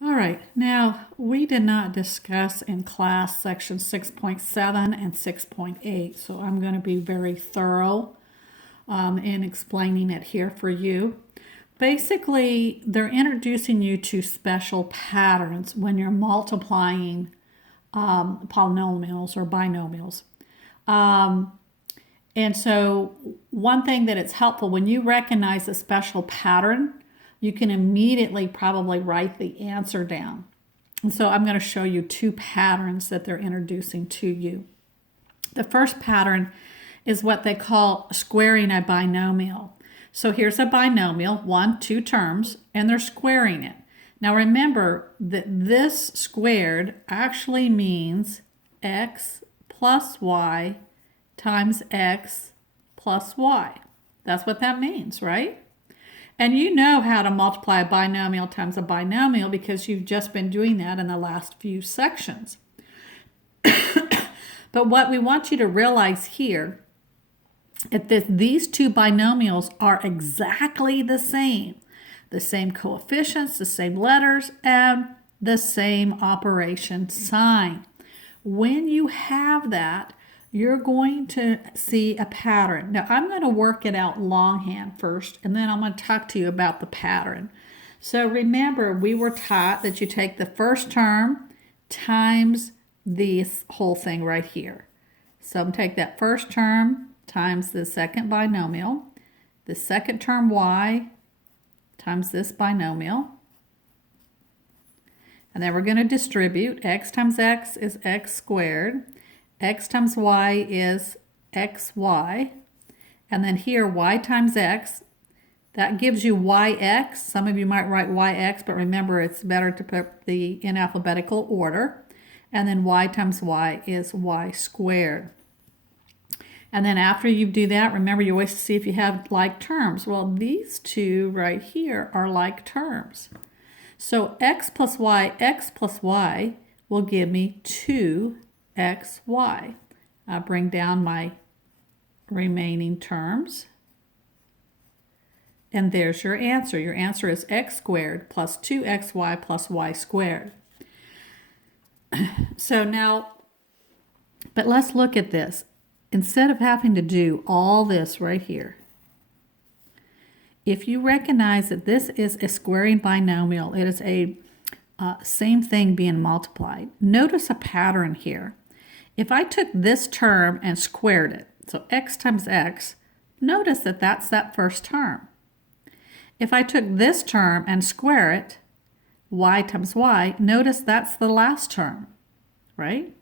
All right, now we did not discuss in class section 6.7 and 6.8, so I'm going to be very thorough in explaining it here for you. Basically, they're introducing you to special patterns when you're multiplying polynomials or binomials. And so one thing that it's helpful, when you recognize a special pattern, you can immediately probably write the answer down. And so I'm going to show you two patterns that they're introducing to you. The first pattern is what they call squaring a binomial. So here's a binomial, two terms, and they're squaring it. Now remember that this squared actually means x plus y times x plus y. That's what that means, right? And you know how to multiply a binomial times a binomial because you've just been doing that in the last few sections. But what we want you to realize here is that these two binomials are exactly the same coefficients, the same letters, and the same operation sign. When you have that, you're going to see a pattern. Now, I'm going to work it out longhand first, and then I'm going to talk to you about the pattern. So remember, we were taught that you take the first term times this whole thing right here. So I'm going to take that first term times the second binomial, the second term y times this binomial, and then we're going to distribute. X times x is x squared. X times y is xy. And then here, y times x, that gives you yx. Some of you might write yx, but remember it's better to put in alphabetical order. And then y times y is y squared. And then after you do that, remember you always see if you have like terms. Well, these two right here are like terms. So x plus y will give me 2xy. I'll bring down my remaining terms. And there's your answer. Your answer is x squared plus 2xy plus y squared. So now, but let's look at this. Instead of having to do all this right here, if you recognize that this is a squaring binomial, it is a same thing being multiplied. Notice a pattern here. If I took this term and squared it, so x times x, notice that that's that first term. If I took this term and square it, y times y, notice that's the last term, right?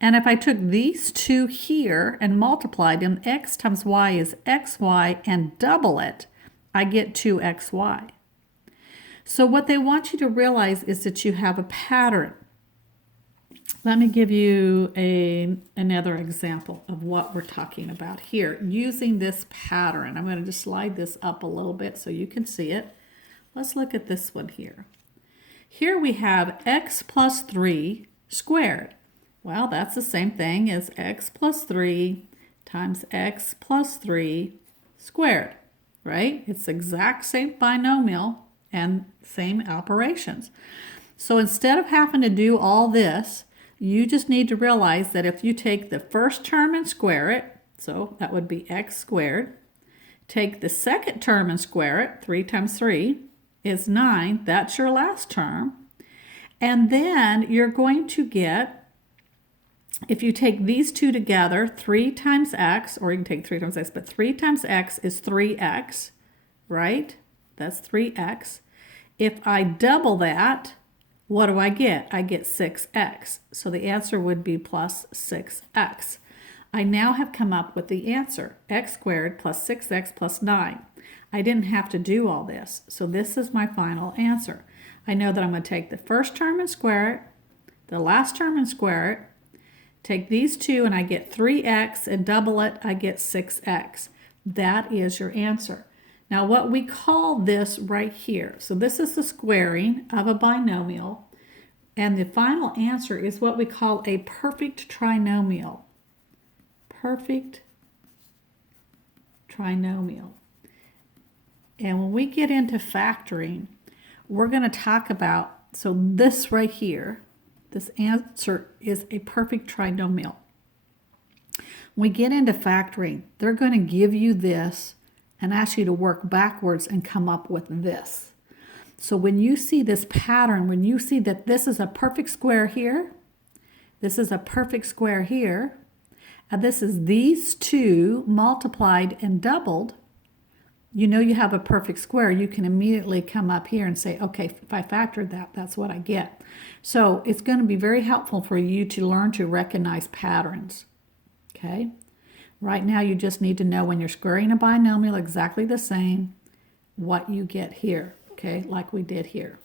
And if I took these two here and multiplied them, x times y is xy, and double it, I get 2xy. So what they want you to realize is that you have a pattern. Let me give you another example of what we're talking about here using this pattern. I'm going to just slide this up a little bit so you can see it. Let's look at this one here. Here we have x plus 3 squared. Well, that's the same thing as x plus 3 times x plus 3 squared, right? It's the exact same binomial and same operations. So instead of having to do all this, you just need to realize that if you take the first term and square it, so that would be x squared, take the second term and square it, 3 times 3 is 9, that's your last term, and then you're going to get, if you take these two together, 3 times x, or you can take 3 times x, but 3 times x is 3x, right? That's 3x. If I double that, what do I get? I get 6x. So the answer would be plus 6x. I now have come up with the answer, x squared plus 6x plus 9. I didn't have to do all this. So this is my final answer. I know that I'm going to take the first term and square it, the last term and square it, take these two and I get 3x, and double it, I get 6x. That is your answer. Now what we call this right here, so this is the squaring of a binomial, and the final answer is what we call a perfect trinomial. Perfect trinomial. And when we get into factoring, we're going to talk about So this right here, this answer is a perfect trinomial. When we get into factoring, they're going to give you this and ask you to work backwards and come up with this. So when you see this pattern, when you see that this is a perfect square here, this is a perfect square here, and this is these two multiplied and doubled, you know you have a perfect square. You can immediately come up here and say, okay, if I factored that, that's what I get. So it's going to be very helpful for you to learn to recognize patterns. Okay? Right now you just need to know when you're squaring a binomial exactly the same, what you get here. Okay? Like we did here.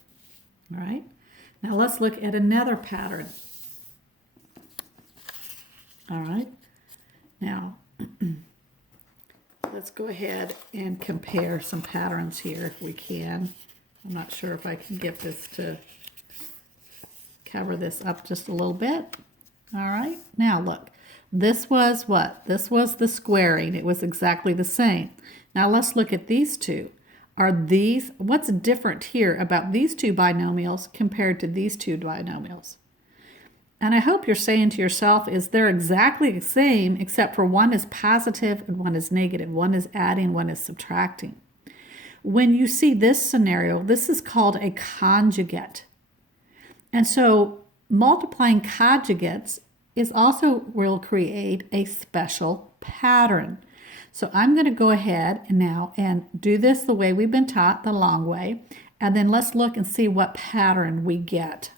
All right? Now let's look at another pattern. All right? Now, let's go ahead and compare some patterns here if we can. I'm not sure if I can get this to cover this up just a little bit. All right, now look, this was what? This was the squaring. It was exactly the same. Now let's look at these two. What's different here about these two binomials compared to these two binomials? And I hope you're saying to yourself is they're exactly the same except for one is positive and one is negative. One is adding, one is subtracting. When you see this scenario, this is called a conjugate. And so multiplying conjugates is also will create a special pattern. So I'm going to go ahead now and do this the way we've been taught, the long way, and then let's look and see what pattern we get.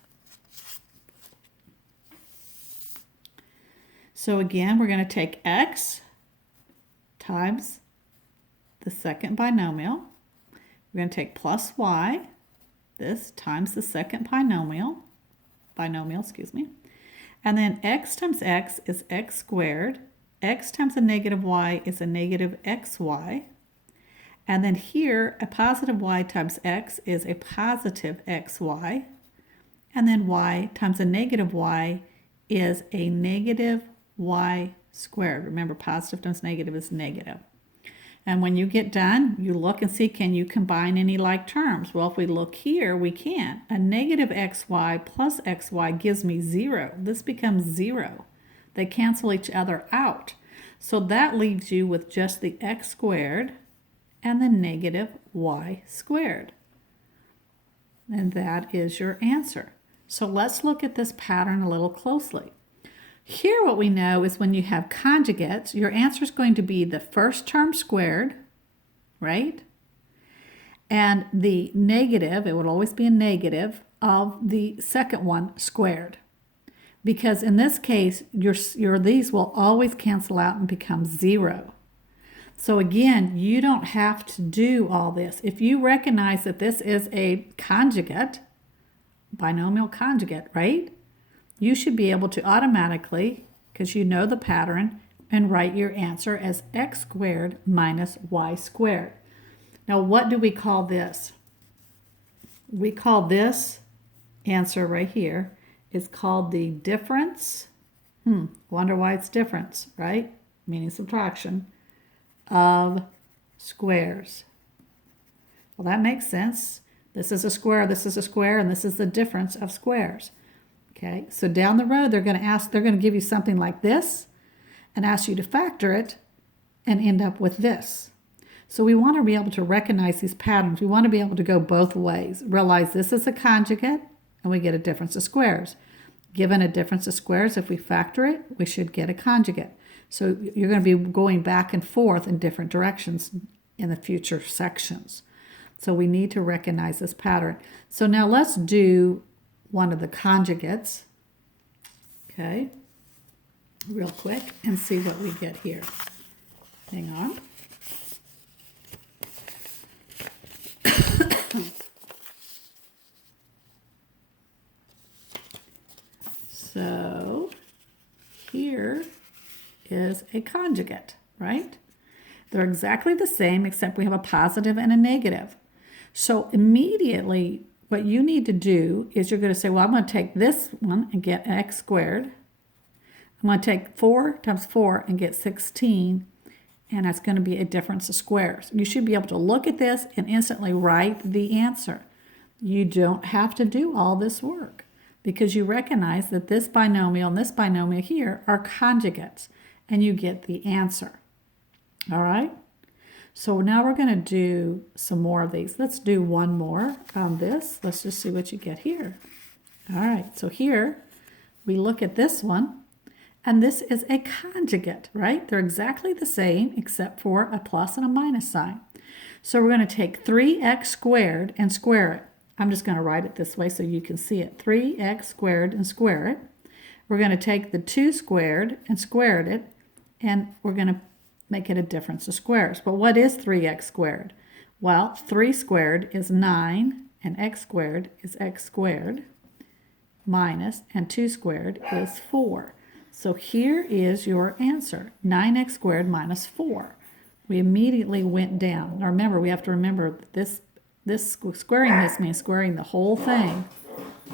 So again, we're going to take x times the second binomial. We're going to take plus y, this times the second binomial, and then x times x is x squared. X times a negative y is a negative xy. And then here, a positive y times x is a positive xy. And then y times a negative y is a negative y squared. Remember, positive times negative is negative. And when you get done, you look and see, can you combine any like terms? Well, if we look here, we can. A negative xy plus xy gives me 0. This becomes 0. They cancel each other out. So that leaves you with just the x squared and the negative y squared. And that is your answer. So let's look at this pattern a little closely. Here what we know is when you have conjugates, your answer is going to be the first term squared, right? And the negative, it would always be a negative, of the second one squared. Because in this case, these will always cancel out and become 0. So again, you don't have to do all this. If you recognize that this is a conjugate, binomial conjugate, right? You should be able to automatically, because you know the pattern, and write your answer as x squared minus y squared. Now, what do we call this? We call this answer right here is called the difference. Wonder why it's difference, right? Meaning subtraction of squares. Well, that makes sense. This is a square, and this is the difference of squares. Okay, so down the road, they're going to give you something like this and ask you to factor it and end up with this. So we want to be able to recognize these patterns. We want to be able to go both ways. Realize this is a conjugate and we get a difference of squares. Given a difference of squares, if we factor it, we should get a conjugate. So you're going to be going back and forth in different directions in the future sections. So we need to recognize this pattern. So now let's do one of the conjugates, okay, real quick, and see what we get here. Hang on. So here is a conjugate, right? They're exactly the same except we have a positive and a negative. So immediately what you need to do is you're going to say, well, I'm going to take this one and get x squared. I'm going to take 4 times 4 and get 16, and that's going to be a difference of squares. You should be able to look at this and instantly write the answer. you don't have to do all this work because you recognize that this binomial and this binomial here are conjugates, and you get the answer. All right? So now we're going to do some more of these. Let's do one more on this. Let's just see what you get here. All right, so here we look at this one, and this is a conjugate, right? They're exactly the same except for a plus and a minus sign. So we're going to take 3x squared and square it. I'm just going to write it this way so you can see it. 3x squared and square it. We're going to take the 2 squared and square it, and we're going to make it a difference of squares. But what is 3x squared? Well, 3 squared is 9, and x squared is x squared, minus, and 2 squared is 4. So here is your answer, 9x squared minus 4. We immediately went down. Now remember, we have to remember that this squaring this means squaring the whole thing.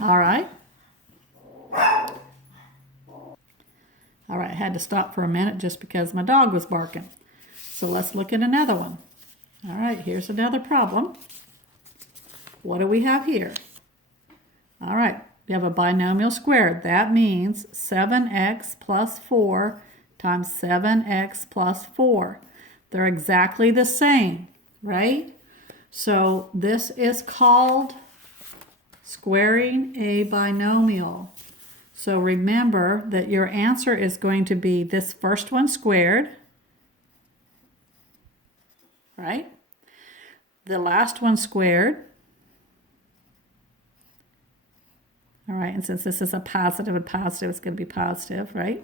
All right? All right, I had to stop for a minute just because my dog was barking. So let's look at another one. All right, here's another problem. What do we have here? All right, we have a binomial squared. That means 7x plus 4 times 7x plus 4. They're exactly the same, right? So this is called squaring a binomial. So remember that your answer is going to be this first one squared, right? The last one squared. All right, and since this is a positive and positive, it's going to be positive, right?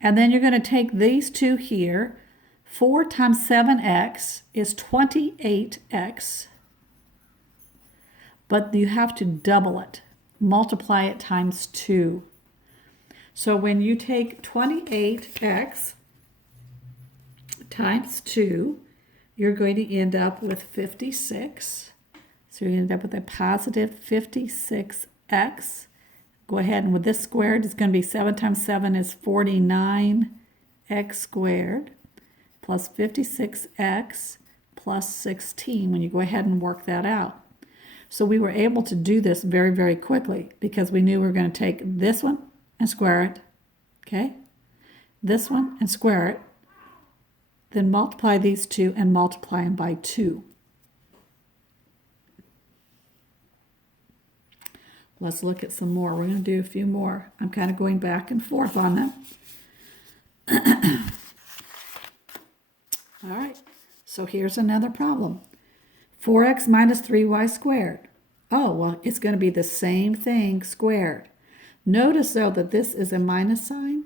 And then you're going to take these two here. 4 times 7x is 28x, but you have to double it. Multiply it times 2. So when you take 28x times 2, you're going to end up with 56. So you end up with a positive 56x. Go ahead, and with this squared, it's going to be 7 times 7 is 49x squared plus 56x plus 16 when you go ahead and work that out. So we were able to do this very, very quickly because we knew we were going to take this one and square it, okay? This one and square it. Then multiply these two and multiply them by 2. Let's look at some more. We're going to do a few more. I'm kind of going back and forth on them. All right, so here's another problem. 4x minus 3y squared. Oh, well, it's going to be the same thing squared. Notice, though, that this is a minus sign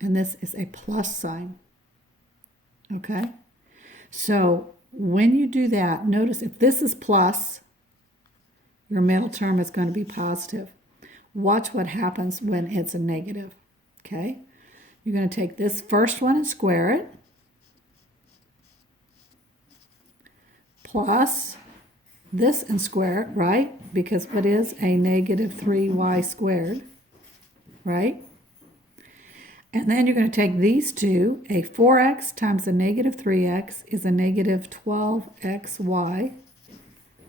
and this is a plus sign. Okay? So when you do that, notice if this is plus, your middle term is going to be positive. Watch what happens when it's a negative. Okay? You're going to take this first one and square it. Plus this and square it, right? Because what is a negative 3y squared, right? And then you're going to take these two. A 4x times a negative 3x is a negative 12xy.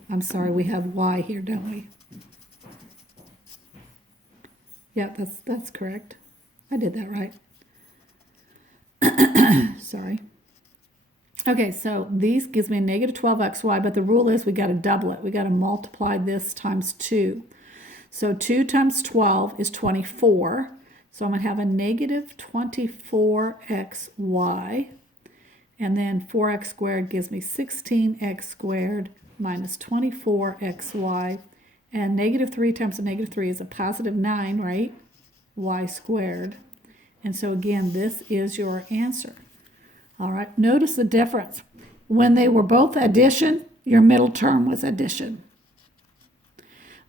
I'm sorry, we have y here, don't we? Yeah, that's correct. I did that right. Sorry. Okay, so these gives me a negative 12xy, but the rule is we got to double it. We got to multiply this times 2. So 2 times 12 is 24. So I'm going to have a negative 24xy. And then 4x squared gives me 16x squared minus 24xy. And negative 3 times a negative 3 is a positive 9, right? Y squared. And so again, this is your answer. All right, notice the difference. When they were both addition, your middle term was addition.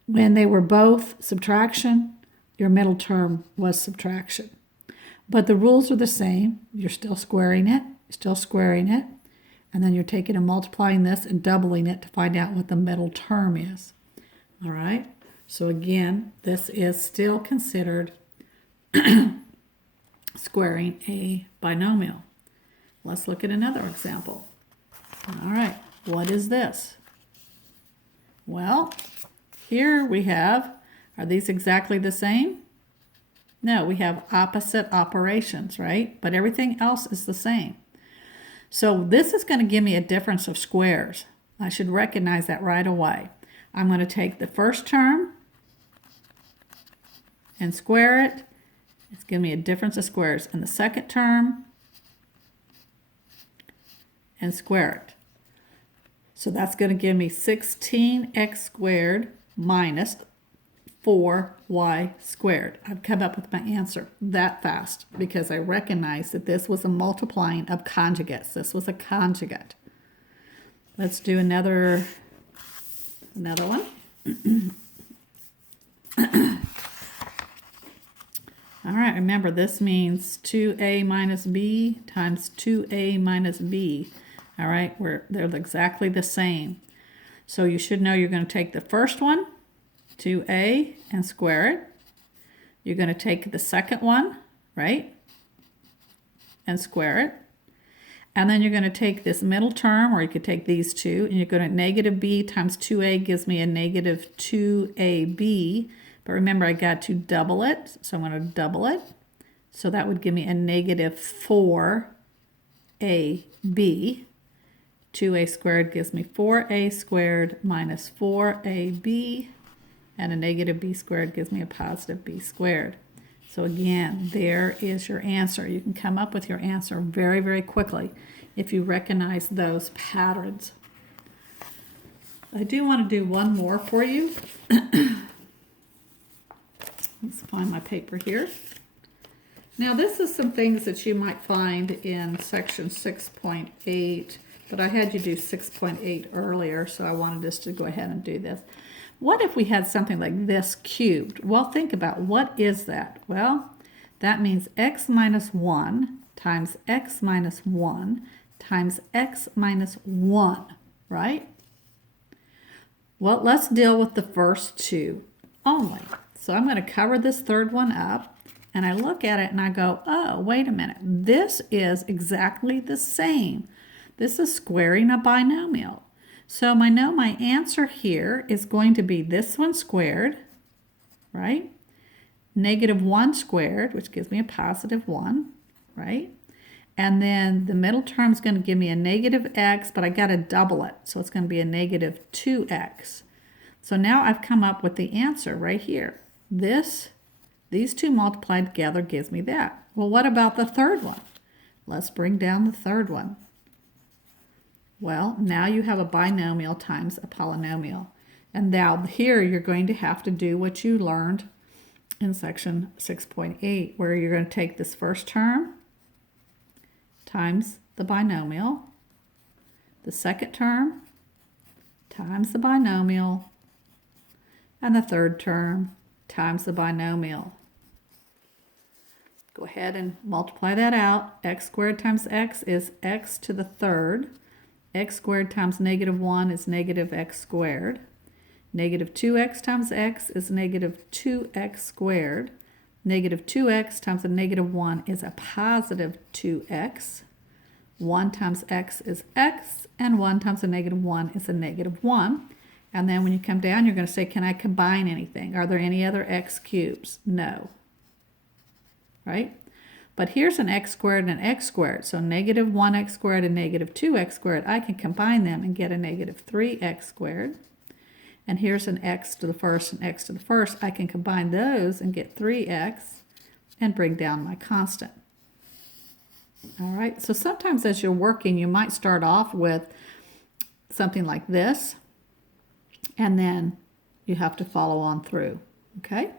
When they were both subtraction, your middle term was subtraction. But the rules are the same. You're still squaring it, and then you're taking and multiplying this and doubling it to find out what the middle term is. All right, so again, this is still considered squaring a binomial. Let's look at another example. All right, what is this? Well, Here we have, are these exactly the same? No, we have opposite operations, right? But everything else is the same. So this is going to give me a difference of squares. I should recognize that right away. I'm going to take the first term and square it. It's giving me a difference of squares. And the second term and square it. So that's going to give me 16x squared minus 4y squared. I've come up with my answer that fast because I recognize that this was a multiplying of conjugates. This was a conjugate. Let's do another one. All right, remember this means 2a minus b times 2a minus b. All right, they're exactly the same. So you should know you're going to take the first one, 2a, and square it. You're going to take the second one, right, and square it. And then you're going to take this middle term, or you could take these two, and you're going to negative b times 2a gives me a negative 2ab. But remember, I got to double it, so I'm going to double it. So that would give me a negative 4ab. 2a squared gives me 4a squared minus 4ab. And a negative b squared gives me a positive b squared. So again, there is your answer. You can come up with your answer very, very quickly if you recognize those patterns. I do want to do one more for you. Let's find my paper here. Now this is some things that you might find in section 6.8, but I had you do 6.8 earlier, so I wanted us to go ahead and do this. What if we had something like this cubed? Well, think about what is that? Well, that means x minus 1 times x minus 1 times x minus 1, right? Well, let's deal with the first two only. So I'm going to cover this third one up, and I look at it and I go, oh, wait a minute. This is exactly the same. This is squaring a binomial. So I know my answer here is going to be this one squared, right? Negative 1 squared, which gives me a positive 1, right? And then the middle term is going to give me a negative x, but I got to double it. So it's going to be a negative 2x. So now I've come up with the answer right here. These two multiplied together gives me that. Well, what about the third one? Let's bring down the third one. Well, now you have a binomial times a polynomial. And now here you're going to have to do what you learned in section 6.8, where you're going to take this first term times the binomial, the second term times the binomial, and the third term times the binomial. Go ahead and multiply that out. X squared times x is x to the third. X squared times negative 1 is negative x squared. Negative 2x times x is negative 2x squared. Negative 2x times a negative 1 is a positive 2x. 1 times x is x, and 1 times a negative 1 is a negative 1. And then when you come down, you're going to say, can I combine anything? Are there any other x cubes? No. Right? But here's an x squared and an x squared. So negative 1x squared and negative 2x squared, I can combine them and get a negative 3x squared. And here's an x to the first and x to the first. I can combine those and get 3x and bring down my constant. All right, so sometimes as you're working, you might start off with something like this, and then you have to follow on through, okay?